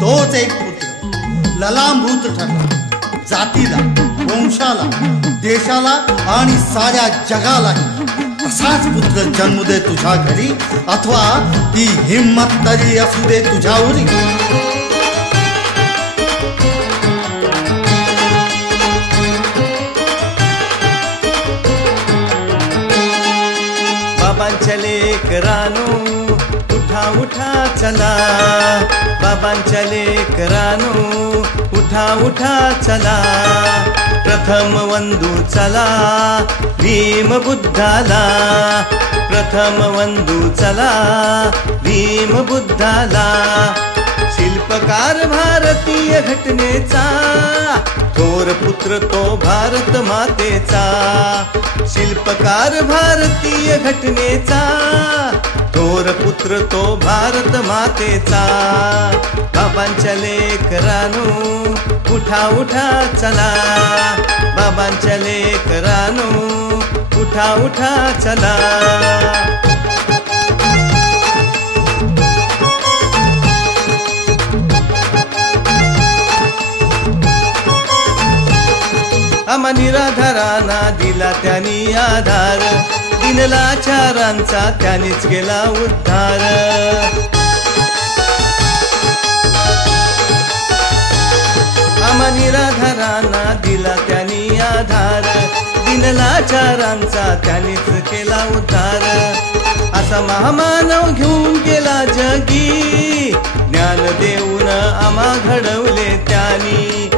तोच एक पुत्र ललांभूत ठरला, जातीला, वंशाला, देशाला आणि साऱ्या जगालाही तसाच पुत्र जन्म दे तुझ्या घरी, अथवा ती हिम्मत तरी असू दे तुझ्यावरी. बाबांच्या लेकरानो उठा उठा चला, बाबांच्या लेकरानो उठा उठा चला. प्रथम वंदू चला भीम बुद्धाला, प्रथम वंदू चला भीम बुद्धाला. शिल्पकार भारतीय घटनेचा, थोर पुत्र तो भारत मातेचा. शिल्पकार भारतीय घटनेचा, थोर पुत्र तो भारत मातेचा. बाबांच्या लेकरानो उठा उठा चला, बाबांच्या लेकरानो उठा उठा चला. आम्हा निराधारांना दिला त्यांनी आधार, दीनलाचारांचा त्यानेच केला उद्धार. आम्हा निराधारांना दिला त्यांनी आधार, दीनलाचारांचा त्यानेच केला उद्धार. असा महामानव घेऊन गेला जगी, ज्ञान देऊन आम्हा घडवले त्यांनी.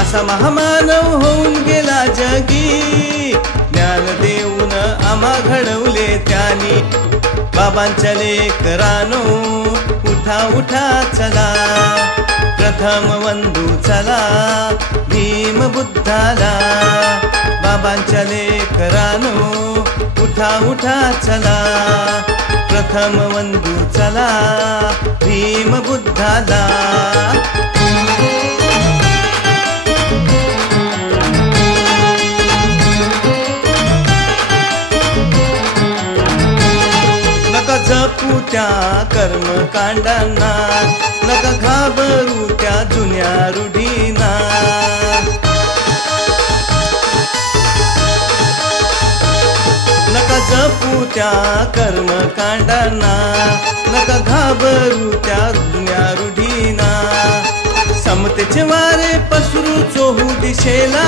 असा महामानव होऊन गेला जगी, ज्ञान देऊन आम्हा घडवले त्यांनी. बाबांच्या लेकरानो उठा उठा चला, प्रथम वंदू चला भीम बुद्धाला. बाबांच्या लेकरानो उठा उठा चला, प्रथम वंदू चला भीम बुद्धाला. नका जपू त्या कर्मकांडांना, नका घाबरू त्या जुन्या रूढींना. नका जपू त्या कर्मकांडांना, नका घाबरू त्या जुन्या रूढींना. समतेचे वारे पसरू चोहू दिशेला,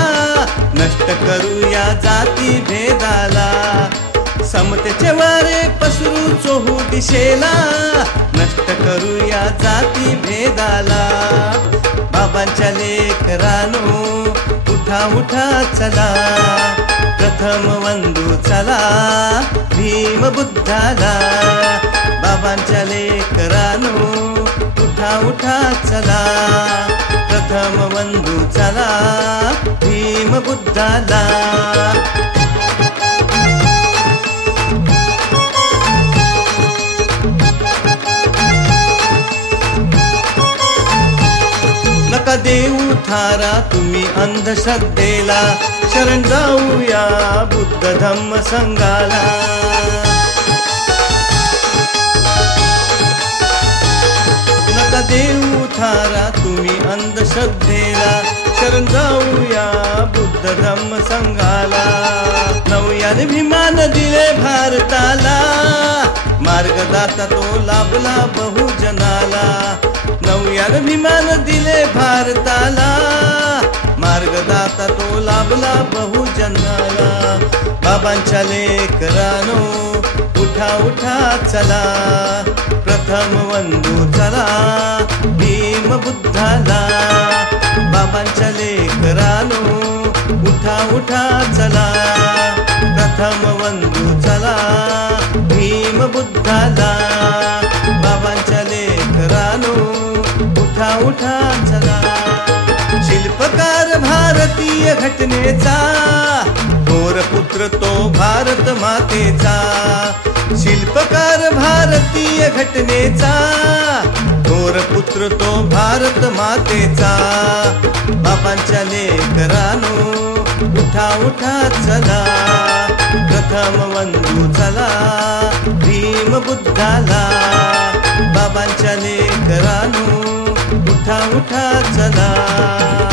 नष्ट करूया जाती भेदाला. समतेचे वारे पसरू चोहू दिशेला, नष्ट करूया जाती भेदाला. बाबांच्या लेकरानो उठा उठा चला, प्रथम वंदू चला भीम बुद्धाला. बाबांच्या लेकरानो उठा उठा चला, प्रथम वंदू चला भीम बुद्धाला. नका देऊ थारा तुम्ही अंधश्रद्धेला, शरण जाऊया बुद्ध धम्म संघाला. नका देऊ थारा तुम्ही अंधश्रद्धेला, शरण जाऊया बुद्ध धम्म संघाला. नवयाने भीमान दिले भारताला, मार्गदाता तो लाभला बहुजनाला. नवयाने भीमान दिले भारताला, मार्गदाता तो लाभला बहुजनाला. बाबांच्या लेकरानो उठा उठा चला, प्रथम वंदू चला भीम बुद्धाला. बाबांच्या लेकरानो उठा उठा चला, प्रथम वंदू चला भीम बुद्धाला. बाबांच्या लेकरानो उठा उठा चला. शिल्पकार भारतीय घटनेचा, थोर पुत्र तो भारत मातेचा. शिल्पकार भारतीय घटनेचा, थोर पुत्र तो भारत मातेचा. बाबांच्या लेकरानो उठा उठा चला, प्रथम वंदू चला भीम बुद्धाला. बाबांच्या लेकरानो उठा उठा चला.